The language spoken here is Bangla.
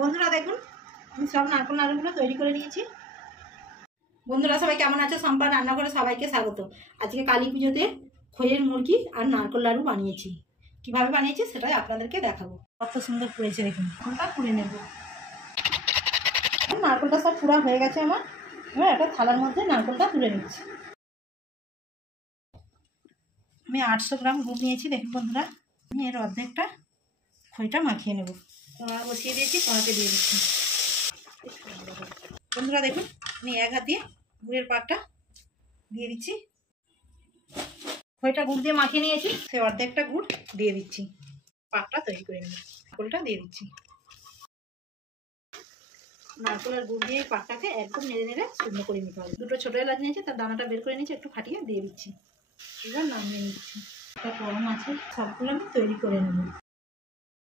বন্ধুরা দেখুন আমি সব নারকেল নাড়ুগুলো তৈরি করে নিয়েছি। বন্ধুরা সবাই কেমন আছে? সম্পা রান্নাঘরে সবাইকে স্বাগত। আজকে কালী পুজোতে খইয়ের মুরগি আর নারকেল লাড়ু বানিয়েছি। কিভাবে বানিয়েছি সেটাই আপনাদেরকে দেখাবো। কত সুন্দর পুড়েছে দেখুন। নারকেলটা পুড়ে নেব। নারকেলটা সব পুরা হয়ে গেছে আমার। এবার একটা থালার মধ্যে নারকেলটা তুলে নিচ্ছি। আমি 800 গ্রাম গুড় নিয়েছি। দেখুন বন্ধুরা, আমি এর অর্ধেকটা খইটা মাখিয়ে নেব। কড়া বসিয়ে দিয়েছি, কড়াতে দিয়ে দিচ্ছি। বন্ধুরা দেখুন, আমি এক হাত দিয়ে গুড়ের পাকটা দিয়ে দিচ্ছি। খইটা গুড় দিয়ে মাখিয়ে নিয়েছি, সে অর্ধেকটা গুড় দিয়ে দিচ্ছি। পাকটা তৈরি করে নেব। নারকেলটা দিয়ে দিচ্ছি। নারকেল আর গুড় দিয়ে পাকটাকে একদম নেড়ে নেড়ে শুকনো করে নিতে হবে। দুটো ছোটো এলাচ নিয়েছি, তার দানাটা বের করে নিয়েছি, একটু ফাটিয়ে দিয়ে দিচ্ছি। এবার নামিয়ে নিচ্ছি। একটা গরম আছে, সবগুলো আমি তৈরি করে নেব।